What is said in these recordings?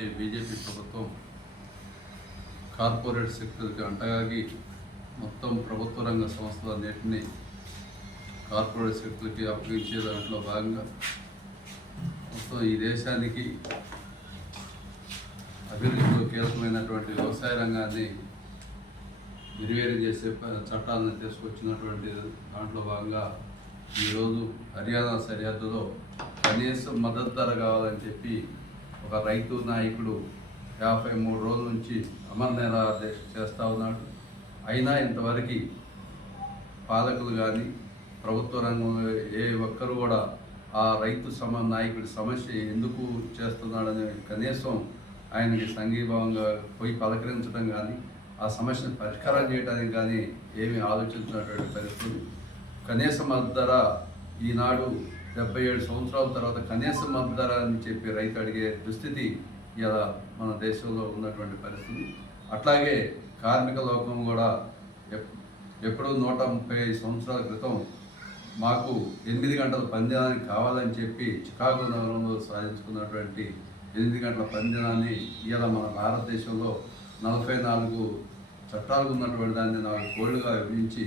ఉన్నటువంటి బీజేపీ ప్రభుత్వం కార్పొరేట్ శక్తులకి అంటగాగి మొత్తం ప్రభుత్వ రంగ సంస్థలన్నింటినీ కార్పొరేట్ శక్తులకి అప్పగించే దాంట్లో భాగంగా మొత్తం ఈ దేశానికి అభివృద్ధిలో కీలకమైనటువంటి వ్యవసాయ రంగాన్ని నిర్వీర్యం చేసే చట్టాలను తీసుకొచ్చినటువంటి దాంట్లో భాగంగా ఈరోజు హర్యానా సరిహద్దులో కనీసం మద్దతు ధర కావాలని చెప్పి ఒక రైతు నాయకుడు 53 రోజుల నుంచి అమర నిరాహారదీక్ష చేస్తూ ఉన్నాడు. అయినా ఇంతవరకు పాలకులు కానీ ప్రభుత్వ రంగంలో ఏ ఒక్కరు కూడా ఆ రైతు నాయకుడి సమస్య ఎందుకు చేస్తున్నాడని కనీసం ఆయనకి సంఘీభావంగా పోయి పలకరించడం కానీ ఆ సమస్యను పరిష్కారం చేయడానికి కానీ ఏమీ ఆలోచించినటువంటి పరిస్థితి. కనీస మద్దతు ధర ఈనాడు 77 సంవత్సరాల తర్వాత కనీస మద్దతు ధర అని చెప్పి రైతు అడిగే దుస్థితి ఇలా మన దేశంలో ఉన్నటువంటి పరిస్థితి. అట్లాగే కార్మిక లోకం కూడా ఎప్పుడో 135 సంవత్సరాల క్రితం మాకు 8 గంటల పనిదినానికి కావాలని చెప్పి చికాగో నగరంలో సాధించుకున్నటువంటి 8 గంటల పనిదినాన్ని ఇలా మన భారతదేశంలో 44 చట్టాలు ఉన్నటువంటి దాన్ని 4 కోళ్లుగా విభజించి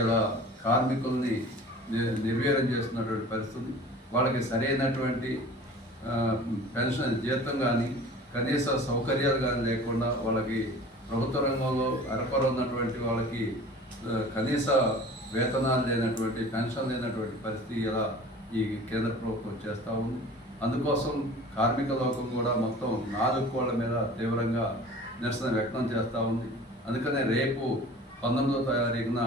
ఇలా కార్మికుల్ని నిర్వీర్యం చేస్తున్నటువంటి పరిస్థితి. వాళ్ళకి సరైనటువంటి పెన్షన్ జీతం కానీ కనీస సౌకర్యాలు కానీ లేకుండా వాళ్ళకి ప్రభుత్వ రంగంలో అరకొర ఉన్నటువంటి వాళ్ళకి కనీస వేతనాలు లేనటువంటి పెన్షన్ లేనటువంటి పరిస్థితి ఇలా ఈ కేంద్ర ప్రభుత్వం చేస్తూ ఉంది. అందుకోసం కార్మిక లోకం కూడా మొత్తం 4 కోళ్ల మీద తీవ్రంగా నిరసన వ్యక్తం చేస్తూ ఉంది. అందుకనే రేపు 19వ తారీఖున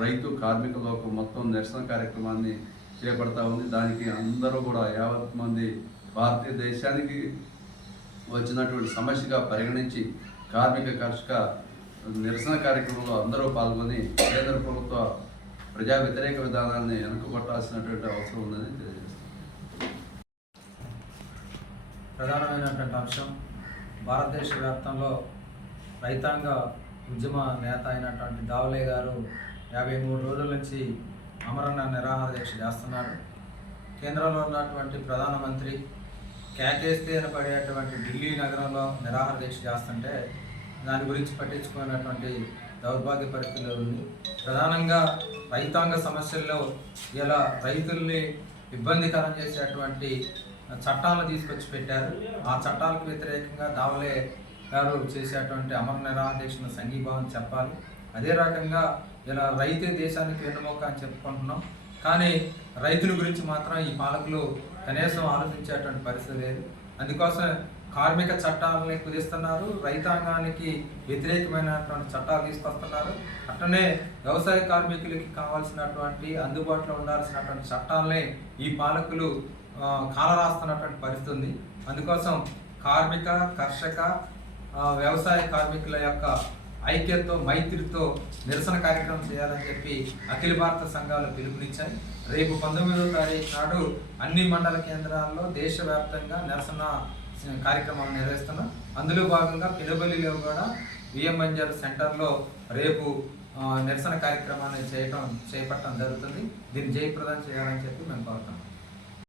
రైతు కార్మిక లోకం మొత్తం నిరసన కార్యక్రమాన్ని చేపడతా ఉంది. దానికి అందరూ కూడా 50 మంది భారతదేశానికి వచ్చినటువంటి సమస్యగా పరిగణించి కార్మిక కర్షక నిరసన కార్యక్రమంలో అందరూ పాల్గొని కేంద్ర ప్రభుత్వ ప్రజా వ్యతిరేక విధానాన్ని వెనుకబట్టాల్సినటువంటి అవసరం ఉందని తెలియజేస్తుంది. ప్రధానమైనటువంటి అంశం భారతదేశ వ్యాప్తంలో రైతాంగ ఉద్యమ నేత అయినటువంటి దావలే గారు 53 రోజుల నుంచి అమరణ నిరాహార దీక్ష చేస్తున్నారు. కేంద్రంలో ఉన్నటువంటి ప్రధానమంత్రి కేకేస్తే అని పడేటువంటి ఢిల్లీ నగరంలో నిరాహార దీక్ష చేస్తుంటే దాని గురించి పట్టించుకున్నటువంటి దౌర్భాగ్య పరిస్థితులు ఉంది. ప్రధానంగా రైతాంగ సమస్యల్లో ఇలా రైతుల్ని ఇబ్బందికరం చేసేటువంటి చట్టాలను తీసుకొచ్చి పెట్టారు. ఆ చట్టాలకు వ్యతిరేకంగా దావలే గారు చేసేటువంటి అమర నిరాహార దీక్షను సంఘీభావం చెప్పాలి. అదే రకంగా ఇలా రైతే దేశానికి వెన్నుమొక్క అని చెప్పుకుంటున్నాం, కానీ రైతుల గురించి మాత్రం ఈ పాలకులు కనీసం ఆలోచించేటువంటి పరిస్థితి లేదు. అందుకోసం కార్మిక చట్టాలని కుదిస్తున్నారు, రైతాంగానికి వ్యతిరేకమైనటువంటి చట్టాలు తీసుకొస్తున్నారు. అట్లనే వ్యవసాయ కార్మికులకి కావాల్సినటువంటి అందుబాటులో ఉండాల్సినటువంటి చట్టాలని ఈ పాలకులు కాలరాస్తున్నటువంటి పరిస్థితి ఉంది. అందుకోసం కార్మిక కర్షక వ్యవసాయ కార్మికుల యొక్క ఐక్యతతో మైత్రితో నిరసన కార్యక్రమం చేయాలని చెప్పి అఖిల భారత సంఘాలు పిలుపునిచ్చాయి. రేపు 19వ తారీఖు నాడు అన్ని మండల కేంద్రాల్లో దేశవ్యాప్తంగా నిరసన కార్యక్రమాలు నిర్వహిస్తున్నాం. అందులో భాగంగా పెనుబలిలో కూడా విఎంఎన్జర్ సెంటర్లో రేపు నిరసన కార్యక్రమాన్ని చేపట్టడం జరుగుతుంది. దీన్ని జయప్రదం చేయాలని చెప్పి మేము కోరుతాం.